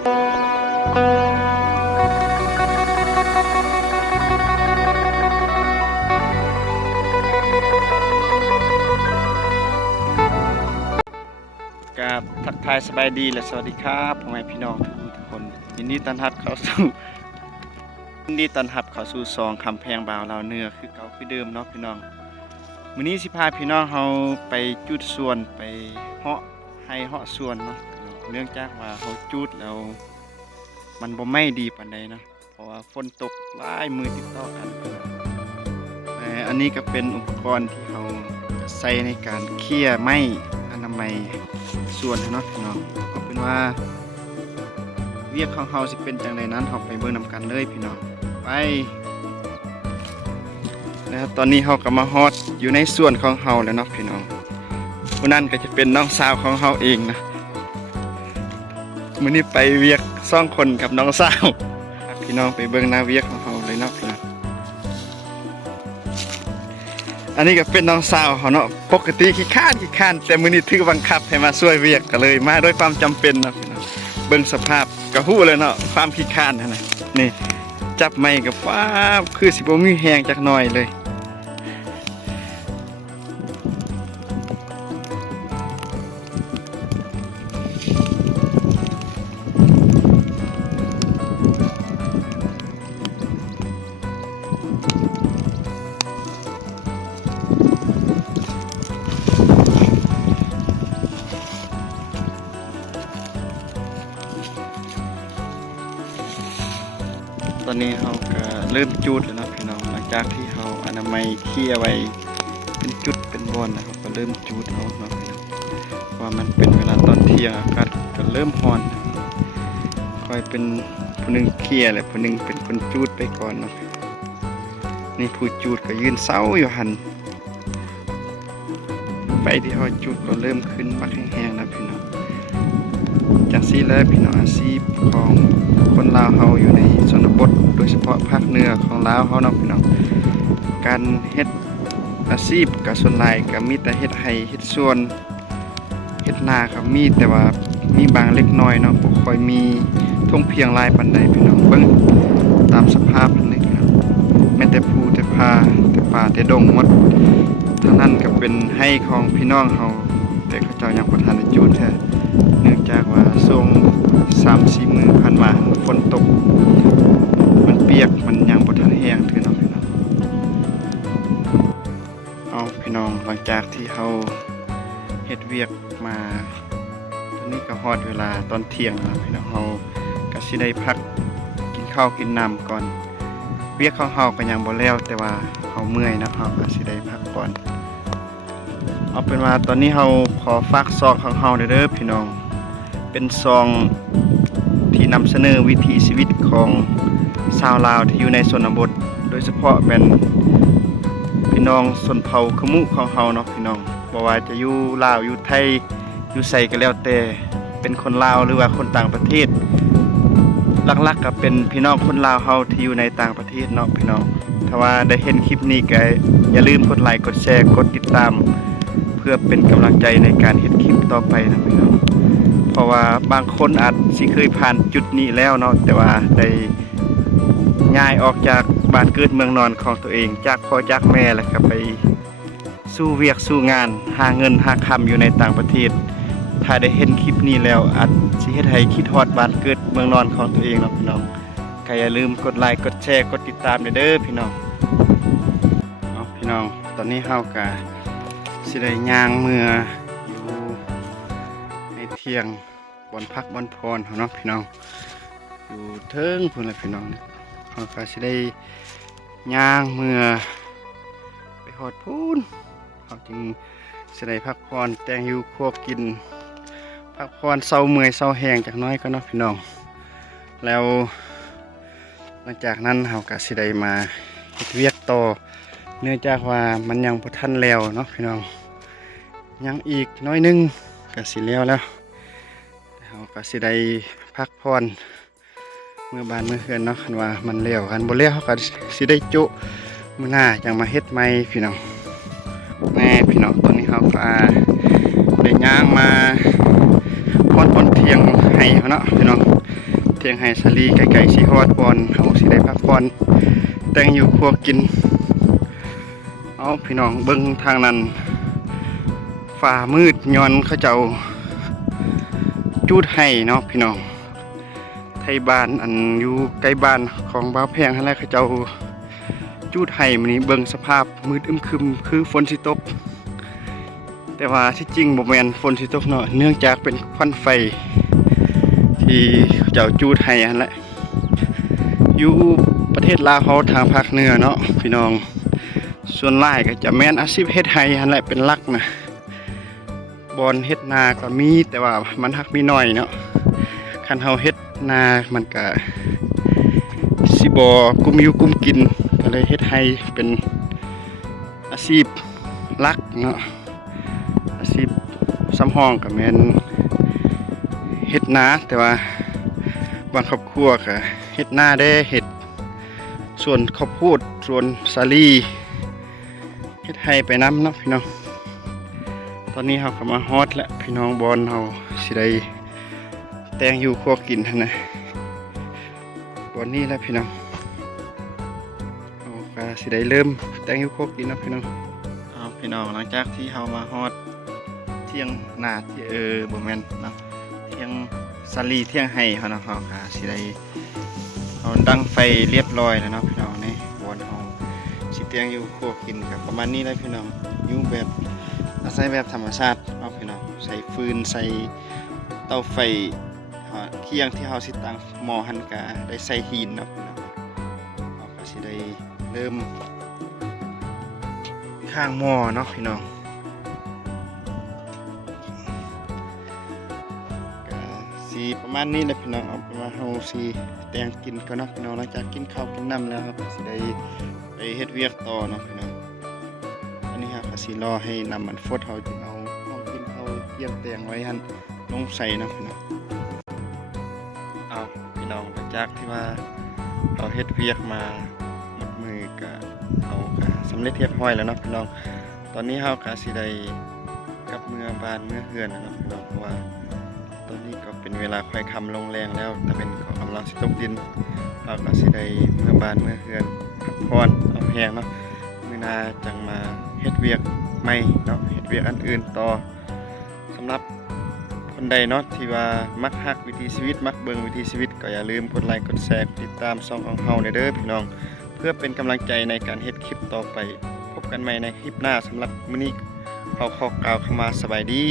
กับทักทายสบายดีและสวัสดีครับพ่อแม่พี่น้องทุกคนยินดีต้อนรับเข้าสู่ซองคำแพงบ่าวลาวเนื้อคือเก่าคือเดิมเนาะพี่น้องมื้อนี้สิพาพี่น้องเฮาไปจุดสวนไปเหาะให้เหาะสวนเนาะเนื่องจากว่าเฮาจุดแล้วมันบ่ไหม้ดีปานใดนะเพราะว่าฝนตกหลายมื้อติดต่อกันอันนี้ก็เป็นอุปกรณ์ที่เฮาใช้ในการเคี่ยไม้อนามัยส่วนเนาะพี่น้องเอาเป็นว่าเวียกของเฮาสิเป็นจังไดนั้นเฮาไปเบิ่งนำกันเลยพี่น้องไปนะครับตอนนี้เฮาก็มาฮอดอยู่ในส่วนของเฮาแล้วเนาะพี่น้องผู้นั้นก็จะเป็นน้องสาวของเฮาเองนะมื้อนี้ไปเวียก2คนกับน้องสาวพี่น้องไปเบิ่งหน้าเวียกของเฮาเลยเนาะพี่น้องอันนี้ก็เป็นน้องสาวเขาเนาะปกติขี้ข้านแต่มื้อนี้ถือบังคับให้มาช่วยเวียกก็เลยมาด้วยความจำเป็นเนาะพี่น้องเบิ่งสภาพก็ฮู้เลยเนาะความขี้ข้านนั่นน่ะนี่จับไม้ก็ฟ้าคือสิบ่มีแฮงจักหน่อยเลยตอนนี้เราก็เริ่มจุดแล้วนะพี่น้องหลังจากที่เราอนามัยเคี่ยไว้เป็นจุดเป็นบอลนะครับก็เริ่มจุดเอาเนาะพี่น้องว่ามันเป็นเวลาตอนเที่ยงอากาศก็เริ่มร้อนคอยเป็นผู้หนึ่งเคี่ยและผู้หนึ่งเป็นคนจุดไปก่อนเนาะนี่ผู้จุดก็ยืนเศร้าอยู่หันไฟที่เราจุดก็เริ่มขึ้นมาแห้งๆนะพี่น้องจังซี่แล้วพี่น้องอาชีพของคนลาวเฮาอยู่ในชนบทโดยเฉพาะภาคเหนือของลาวเฮาเนาะพี่น้องการเฮ็ดอาชีพกับส่วนหลายก็มีแต่เฮ็ดไร่เฮ็ดสวนเฮ็ดนาก็มีแต่ว่ามีบางเล็กน้อยเนาะบ่ค่อยมีทงเพียงหลายปานใดพี่น้องเบิ่งตามสภาพนั่นเลยพี่น้องแม้แต่ภูแต่พาแต่ป่าแต่ดงหมดทั้งนั้นก็เป็นให้ของพี่น้องเฮาแต่เขาเจ้ายังบ่ทันได้จุดแท้เนื่องจากว่าช่วง 3-4 มื้อผ่านมาฝนตกมันเปียกมันยังบ่ทันแห้งถือเนาะพี่น้องเอาพี่น้องหลังจากที่เฮาเฮ็ดเวียกมาตอนนี้ก็ฮอดเวลาตอนเที่ยงแล้วพี่น้องเฮาก็สิได้พักกินข้าวกินน้ำก่อนเวียกของเฮาก็ยังบ่แล้วแต่ว่าเฮาเมื่อยนะเฮาก็สิได้พักก่อนเอาเป็นว่าตอนนี้เฮาขอฝากซองของเฮาเด้อพี่น้องเป็นซองที่นำเสนอวิถีชีวิตของชาวลาวที่อยู่ในชนบทโดยเฉพาะเป็นพี่น้องชนเผ่าขมุของเฮาเนาะพี่น้องบ่ว่าจะอยู่ลาวอยู่ไทยอยู่ไสก็แล้วแต่เป็นคนลาวหรือว่าคนต่างประเทศหลักๆก็เป็นพี่น้องคนลาวเฮาที่อยู่ในต่างประเทศเนาะพี่น้องถ้าว่าได้เห็นคลิปนี้ก็อย่าลืมกดไลค์กดแชร์กดติดตามเพื่อเป็นกำลังใจในการเฮ็ดคลิปต่อไปนะพี่น้องเพราะว่าบางคนอาจสิเคยผ่านจุดนี้แล้วเนาะแต่ว่าได้ย้ายออกจากบ้านเกิดเมืองนอนของตัวเองจากพ่อจากแม่แล้วก็ไปสู้เวียกสู้งานหาเงินหาคำอยู่ในต่างประเทศถ้าได้เห็นคลิปนี้แล้วอาจสิเฮ็ดให้คิดฮอดบ้านเกิดเมืองนอนของตัวเองเนาะพี่น้องก็อย่าลืมกดไลค์กดแชร์กดติดตามเด้อพี่น้องเอาพี่น้องตอนนี้เฮาก็สิได้ย่างเมื่ออยู่ในเที่ยงบอนพักบอนพรเฮาเนาะพี่น้องอยู่เทิงพุ่นล่ะพี่น้องเฮาก็สิได้ย่างเมื่อไปฮอดพูนเฮาจึงสิได้พักผ่อนแต่งอยู่ครัวกินพักผ่อนเซาเมื่อยเซาแห้งจักน้อยก็เนาะพี่น้องแล้วหลังจากนั้นเฮาก็สิได้มาเฮ็ดเวียกต่อเนื่องจากว่ามันยังบ่ทันแล้วเนาะพี่น้องยังอีกน้อยนึงก็สิแล้วเฮาก็สิได้พักผ่อนเมื่อบ้านเมื่อเฮือนเนาะคันว่ามันแล้วกันบ่แล้วเฮาก็สิได้จุมื้อหน้าจังมาเฮ็ดใหม่พี่น้องแม่พี่น้องตอนนี้เฮาก็ได้ย่างมาพอดตอนเที่ยงให้เนาะพี่น้อง เทียงไฮสลีไก่ๆสิฮอดบอนเฮาสิได้พักผ่อนแต่งอยู่ครัวกินเอาพี่น้องเบิ่งทางนั้นฟ้ามืดย้อนเขาเจ้าจูดให้เนาะพี่น้องไทยบ้านอันอยู่ใกล้บ้านของบ่าวแพงหั่นแหละเขาเจ้าจูดให้มื้อนี้เบิ่งสภาพมืดอึมครึมคือฝนสิตกแต่ว่าที่จริงบ่แม่นฝนสิตกเนาะเนื่องจากเป็นควันไฟที่เขาเจ้าจูดให้หั่นแหละอยู่ประเทศลาวเฮาทางภาคเหนือเนาะพี่น้องส่วนหลายก็จะแม่นอาชีพเฮ็ดไร่หั่นแหละเป็นหลักนะบอนเฮ็ดนาก็มีแต่ว่ามันฮักมีน้อยเนาะคันเฮาเฮ็ดนามันก็สิบ่กุมอยู่กุมกินก็เลยเฮ็ดไร่เป็นอาชีพหลักเนาะอาชีพสำห้องก็แม่นเฮ็ดนาแต่ว่าบางครอบครัวก็เฮ็ดนาได้เฮ็ดส่วนข้าวโพดส่วนสาลีเฮ็ดให้ไปน้ำเนาะพี่น้องตอนนี้เราก็มาฮอดแล้วพี่น้องบอลเราสิได้แต่งอยู่ครัวกินหั่นนะบอลนี้แหละพี่น้องเราก็สิได้เริ่มแต่งอยู่ครัวกินเนาะพี่น้องเอาพี่น้องหลังจากที่เรามาฮอดเที่ยงนาที่บ่แม่นเนาะเที่ยงสาลีเที่ยงให้เฮาเนาะเราก็สิได้เอาดังไฟเรียบร้อยแล้วเนาะพี่น้องนี่บอลเราสิเตียงอยู่ครัวกินกับประมาณนี้เลยพี่น้องอยู่แบบอาศัยแบบธรรมชาติเอาพี่น้องใส่ฟืนใส่เตาไฟเคียงที่เฮาสิตั้งหม้อหันกะได้ใส่หินเนาะพี่น้องเราก็สิได้เริ่มข้างหม้อเนาะพี่น้องก็สิประมาณนี้แหละพี่น้องเอาเป็นว่าเฮาสิแต่งกินก่อนเนาะพี่น้องหลังจากกินข้าวกินน้ำแล้วครับสิได้ไปเฮ็ดเวียกต่อเนาะพี่น้องอันนี้ครับก็สิรอให้น้ำมันฟดเฮาจึงเอากินเอาเตรียมแต่งไว้หั่นลงใส่เนาะพี่น้องเอาพี่น้องหลังจากที่ว่าเราเฮ็ดเวียกมาหมดมือก็เอาก็สำเร็จเรียบร้อยแล้วเนาะพี่น้องตอนนี้เฮาก็สิได้กลับเมืองบ้านเมืองเฮือนแล้วเนาะพี่น้องเพราะว่าตอนนี้ก็เป็นเวลาค่อยค่ำลงแรงแล้วแต่เป็นของกำลังสิตกดินเราก็สิได้เมืองบ้านเมืองเฮือนพักผ่อนเอาแพงเนาะมื้อหน้าจังมาเฮ็ดเวียกใหม่เนาะเฮ็ดเวียกอันอื่นต่อสำหรับคนใดเนาะที่ว่ามักฮักวิถีชีวิตมักเบิ่งวิถีชีวิตก็อย่าลืมกดไลค์กดแชร์ติดตามช่องของเฮาเด้อพี่น้องเพื่อเป็นกำลังใจในการเฮ็ดคลิปต่อไปพบกันใหม่ในคลิปหน้าสำหรับมื้อนี้ขอกล่าวคำว่าสบายดี